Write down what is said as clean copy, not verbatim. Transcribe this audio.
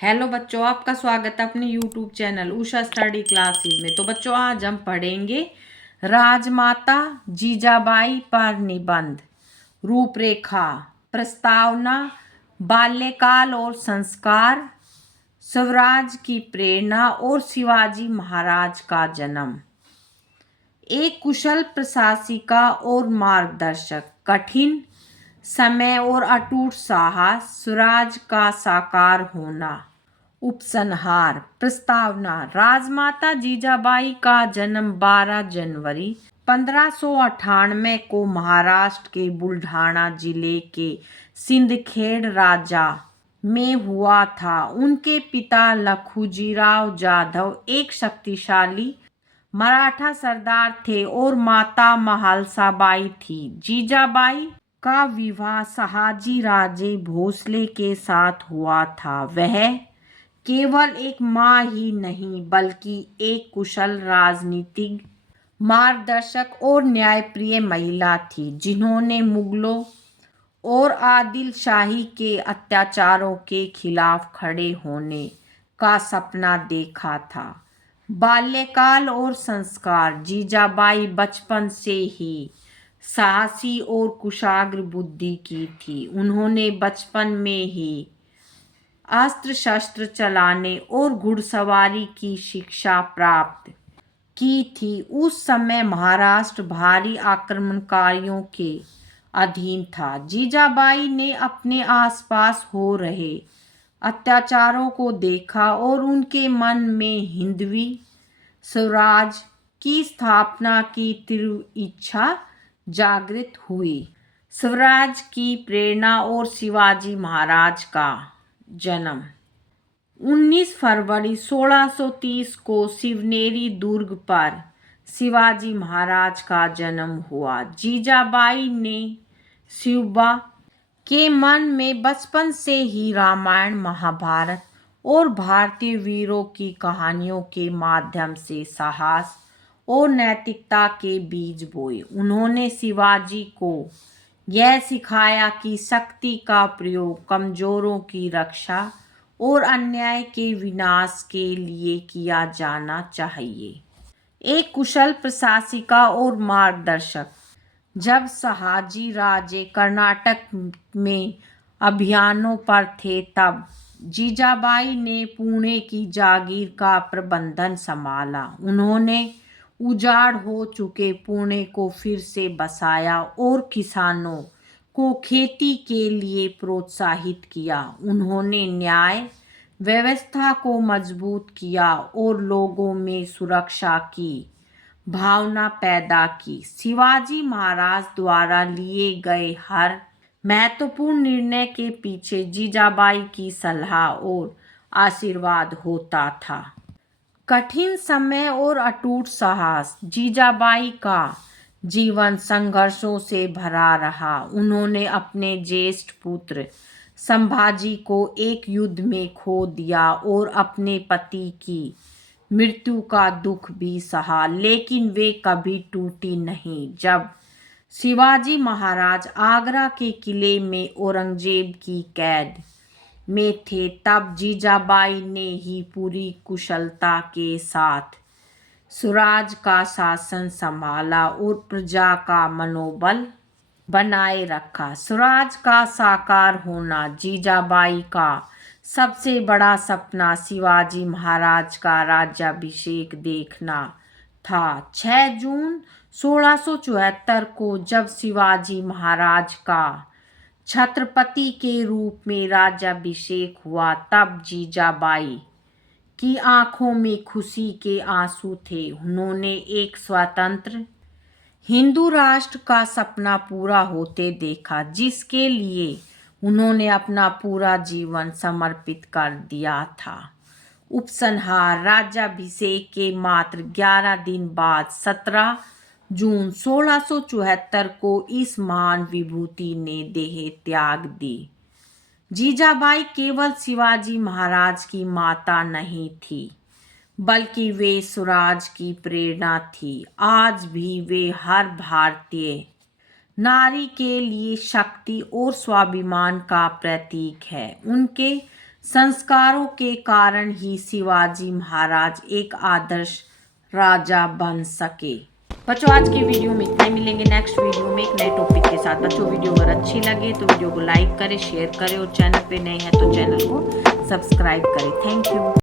Hello बच्चों, आपका स्वागत है अपने YouTube channel Usha study classes में। तो बच्चों, आज हम पढ़ेंगे राजमाता जीजाबाई पर निबंध। रूपरेखा, प्रस्तावना, बाल्यकाल और संस्कार, स्वराज की प्रेरणा और शिवाजी महाराज का जन्म। एक कुशल प्रशासिका और मार्गदर्शक, कठिन समय और अटूट साहस, स्वराज का साकार होना। उपसंहार, प्रस्तावना। राजमाता जीजाबाई का जन्म 12 जनवरी 1598 को महाराष्ट्र के बुल्ढाना जिले के सिंदखेड़ राजा में हुआ था। उनके पिता लखुजीराव जाधव एक शक्तिशाली मराठा सरदार थे और माता महालसाबाई थी। जीजाबाई का विवाह शहाजी राजे भोसले के साथ हुआ था। वह केवल एक माँ ही नहीं बल्कि एक कुशल राजनीतिक मार्गदर्शक और न्यायप्रिय महिला थी, जिन्होंने मुगलों और आदिल शाही के अत्याचारों के खिलाफ खड़े होने का सपना देखा था। बाल्यकाल और संस्कार। जीजाबाई बचपन से ही साहसी और कुशाग्र बुद्धि की थी। उन्होंने बचपन में ही अस्त्र शस्त्र चलाने और घुड़सवारी की शिक्षा प्राप्त की थी। उस समय महाराष्ट्र भारी आक्रमणकारियों के अधीन था। जीजाबाई ने अपने आसपास हो रहे अत्याचारों को देखा और उनके मन में हिंदवी स्वराज की स्थापना की तीव्र इच्छा जागृत हुई। स्वराज की प्रेरणा और शिवाजी महाराज का जन्म। 19 फरवरी 1630 को शिवनेरी दुर्ग पर शिवाजी महाराज का जन्म हुआ। जीजाबाई ने शिवबा के मन में बचपन से ही रामायण, महाभारत और भारतीय वीरों की कहानियों के माध्यम से साहस और नैतिकता के बीज बोए। उन्होंने शिवाजी को यह सिखाया कि शक्ति का प्रयोग कमजोरों की रक्षा और अन्याय के विनाश के लिए किया जाना चाहिए। एक कुशल प्रशासिका और मार्गदर्शक। जब शहाजी राजे कर्नाटक में अभियानों पर थे, तब जीजाबाई ने पुणे की जागीर का प्रबंधन संभाला। उन्होंने उजाड़ हो चुके पुणे को फिर से बसाया और किसानों को खेती के लिए प्रोत्साहित किया। उन्होंने न्याय व्यवस्था को मजबूत किया और लोगों में सुरक्षा की भावना पैदा की। शिवाजी महाराज द्वारा लिए गए हर महत्वपूर्ण निर्णय के पीछे जीजाबाई की सलाह और आशीर्वाद होता था। कठिन समय और अटूट साहस। जीजाबाई का जीवन संघर्षों से भरा रहा। उन्होंने अपने ज्येष्ठ पुत्र संभाजी को एक युद्ध में खो दिया और अपने पति की मृत्यु का दुख भी सहा, लेकिन वे कभी टूटी नहीं। जब शिवाजी महाराज आगरा के किले में औरंगजेब की कैद में थे, तब जीजाबाई ने ही पूरी कुशलता के साथ स्वराज का शासन संभाला और प्रजा का मनोबल बनाए रखा। स्वराज का साकार होना। जीजाबाई का सबसे बड़ा सपना शिवाजी महाराज का राज्याभिषेक देखना था। 6 जून 1674 को जब शिवाजी महाराज का छत्रपति के रूप में राज्याभिषेक हुआ, तब जीजाबाई की आंखों में खुशी के आंसू थे। उन्होंने एक स्वतंत्र हिंदू राष्ट्र का सपना पूरा होते देखा, जिसके लिए उन्होंने अपना पूरा जीवन समर्पित कर दिया था। उपसंहार। राज्याभिषेक के मात्र 11 दिन बाद 17 जून 1674 को इस महान विभूति ने देह त्याग दी। जीजाबाई केवल शिवाजी महाराज की माता नहीं थी, बल्कि वे स्वराज की प्रेरणा थी। आज भी वे हर भारतीय नारी के लिए शक्ति और स्वाभिमान का प्रतीक है। उनके संस्कारों के कारण ही शिवाजी महाराज एक आदर्श राजा बन सके। बच्चों आज की वीडियो में इतना ही, मिलेंगे नेक्स्ट वीडियो में एक नए टॉपिक के साथ। बच्चों वीडियो अगर अच्छी लगे तो वीडियो को लाइक करें, शेयर करें और चैनल पे नए हैं तो चैनल को सब्सक्राइब करें। Thank you.